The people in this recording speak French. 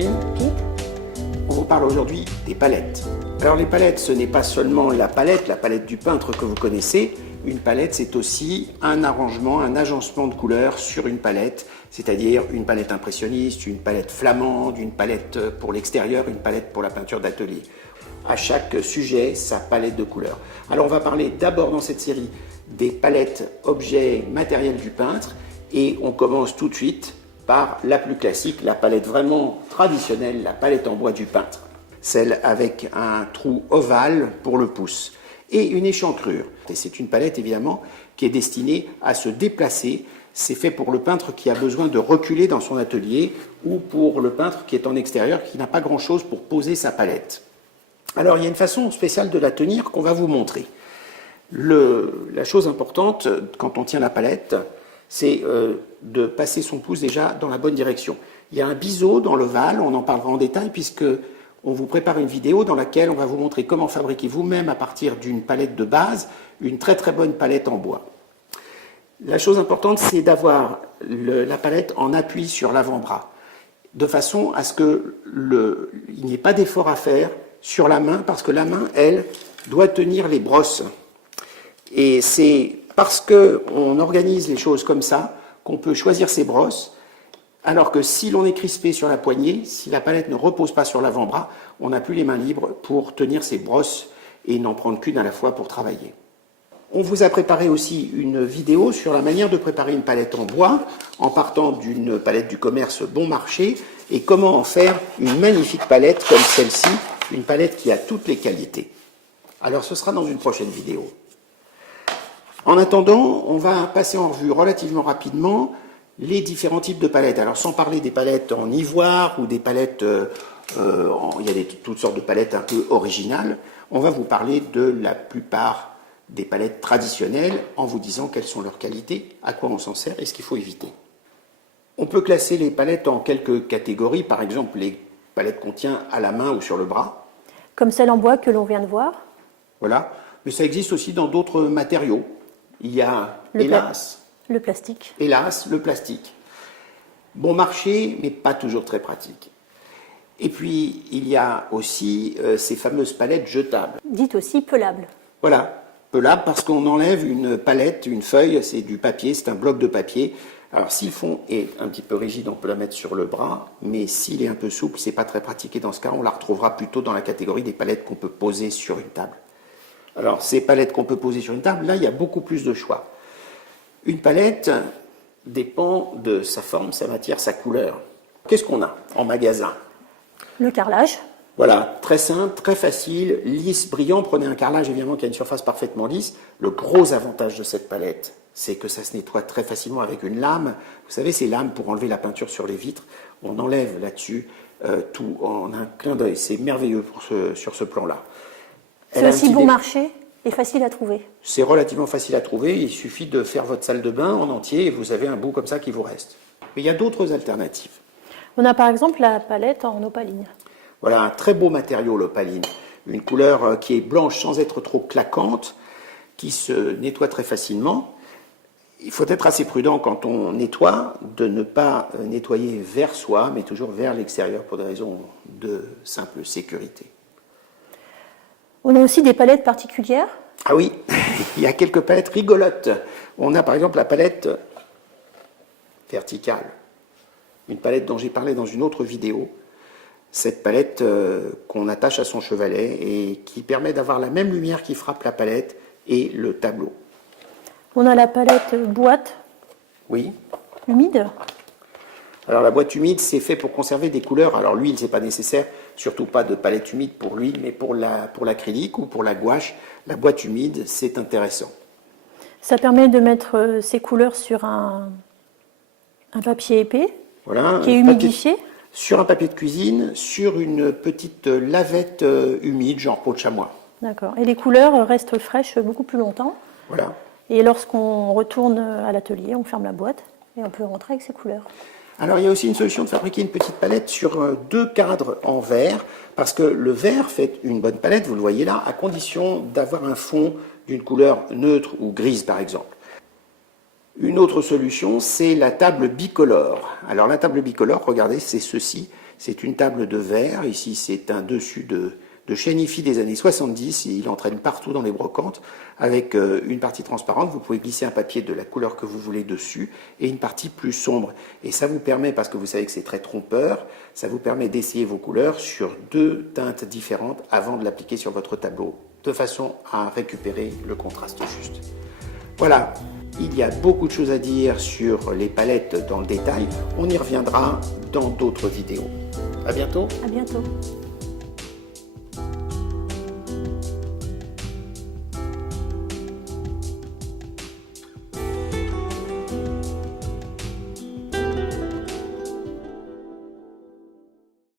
Sandrine. Oui. On vous parle aujourd'hui des palettes. Alors les palettes, ce n'est pas seulement la palette du peintre que vous connaissez. Une palette, c'est aussi un arrangement, un agencement de couleurs sur une palette, c'est-à-dire une palette impressionniste, une palette flamande, une palette pour l'extérieur, une palette pour la peinture d'atelier. À chaque sujet, sa palette de couleurs. Alors on va parler d'abord dans cette série des palettes objets matériels du peintre et on commence tout de suite par la plus classique, la palette vraiment traditionnelle, la palette en bois du peintre. Celle avec un trou ovale pour le pouce et une échancrure. Et c'est une palette évidemment qui est destinée à se déplacer. C'est fait pour le peintre qui a besoin de reculer dans son atelier ou pour le peintre qui est en extérieur, qui n'a pas grand-chose pour poser sa palette. Alors il y a une façon spéciale de la tenir qu'on va vous montrer. La chose importante quand on tient la palette, c'est de passer son pouce déjà dans la bonne direction. Il y a un biseau dans l'ovale, on en parlera en détail puisque on vous prépare une vidéo dans laquelle on va vous montrer comment fabriquer vous-même à partir d'une palette de base une très très bonne palette en bois. La chose importante, c'est d'avoir la palette en appui sur l'avant-bras, de façon à ce qu'il n'y ait pas d'effort à faire sur la main, parce que la main, elle, doit tenir les brosses. Et c'est parce qu'on organise les choses comme ça qu'on peut choisir ses brosses, alors que si l'on est crispé sur la poignée, si la palette ne repose pas sur l'avant-bras, on n'a plus les mains libres pour tenir ses brosses et n'en prendre qu'une à la fois pour travailler. On vous a préparé aussi une vidéo sur la manière de préparer une palette en bois, en partant d'une palette du commerce bon marché, et comment en faire une magnifique palette comme celle-ci, une palette qui a toutes les qualités. Alors ce sera dans une prochaine vidéo. En attendant, on va passer en revue relativement rapidement les différents types de palettes. Alors sans parler des palettes en ivoire ou des palettes, il y a toutes sortes de palettes un peu originales, on va vous parler de la plupart des palettes traditionnelles en vous disant quelles sont leurs qualités, à quoi on s'en sert et ce qu'il faut éviter. On peut classer les palettes en quelques catégories, par exemple les palettes qu'on tient à la main ou sur le bras. Comme celle en bois que l'on vient de voir. Voilà, mais ça existe aussi dans d'autres matériaux. Il y a, le plastique. Hélas, le plastique. Bon marché, mais pas toujours très pratique. Et puis, il y a aussi ces fameuses palettes jetables. Dites aussi pelables. Voilà, pelable parce qu'on enlève une palette, une feuille, c'est du papier, c'est un bloc de papier. Alors si le fond est un petit peu rigide, on peut la mettre sur le bras, mais s'il est un peu souple, c'est pas très pratique et dans ce cas, on la retrouvera plutôt dans la catégorie des palettes qu'on peut poser sur une table. Alors ces palettes qu'on peut poser sur une table, là il y a beaucoup plus de choix. Une palette dépend de sa forme, sa matière, sa couleur. Qu'est-ce qu'on a en magasin? Le carrelage. Voilà, très simple, très facile, lisse, brillant. Prenez un carrelage évidemment qui a une surface parfaitement lisse. Le gros avantage de cette palette, c'est que ça se nettoie très facilement avec une lame. Vous savez, ces lames pour enlever la peinture sur les vitres, on enlève là-dessus tout en un clin d'œil. C'est merveilleux sur ce plan-là. C'est aussi bon marché et facile à trouver. C'est relativement facile à trouver. Il suffit de faire votre salle de bain en entier et vous avez un bout comme ça qui vous reste. Mais il y a d'autres alternatives. On a par exemple la palette en opaline. Voilà, un très beau matériau, l'opaline. Une couleur qui est blanche sans être trop claquante, qui se nettoie très facilement. Il faut être assez prudent quand on nettoie, de ne pas nettoyer vers soi, mais toujours vers l'extérieur pour des raisons de simple sécurité. On a aussi des palettes particulières. Ah oui, il y a quelques palettes rigolotes. On a par exemple la palette verticale, une palette dont j'ai parlé dans une autre vidéo. Cette palette qu'on attache à son chevalet et qui permet d'avoir la même lumière qui frappe la palette et le tableau. On a la palette boîte. Oui. Humide. Alors la boîte humide, c'est fait pour conserver des couleurs. Alors l'huile, c'est pas nécessaire, surtout pas de palette humide pour l'huile, mais pour l'acrylique ou pour la gouache, la boîte humide, c'est intéressant. Ça permet de mettre ces couleurs sur un papier épais, voilà, qui est humidifié. Sur un papier de cuisine, sur une petite lavette humide, genre peau de chamois. D'accord. Et les couleurs restent fraîches beaucoup plus longtemps. Voilà. Et lorsqu'on retourne à l'atelier, on ferme la boîte et on peut rentrer avec ces couleurs. Alors il y a aussi une solution de fabriquer une petite palette sur deux cadres en verre, parce que le verre fait une bonne palette, vous le voyez là, à condition d'avoir un fond d'une couleur neutre ou grise par exemple. Une autre solution, c'est la table bicolore. Alors la table bicolore, regardez, c'est ceci. C'est une table de verre. Ici, c'est un dessus de chêne IFI des années 70. Et il entraîne partout dans les brocantes avec une partie transparente. Vous pouvez glisser un papier de la couleur que vous voulez dessus et une partie plus sombre. Et ça vous permet, parce que vous savez que c'est très trompeur, ça vous permet d'essayer vos couleurs sur 2 teintes différentes avant de l'appliquer sur votre tableau, de façon à récupérer le contraste juste. Voilà, il y a beaucoup de choses à dire sur les palettes dans le détail. On y reviendra dans d'autres vidéos. À bientôt. À bientôt.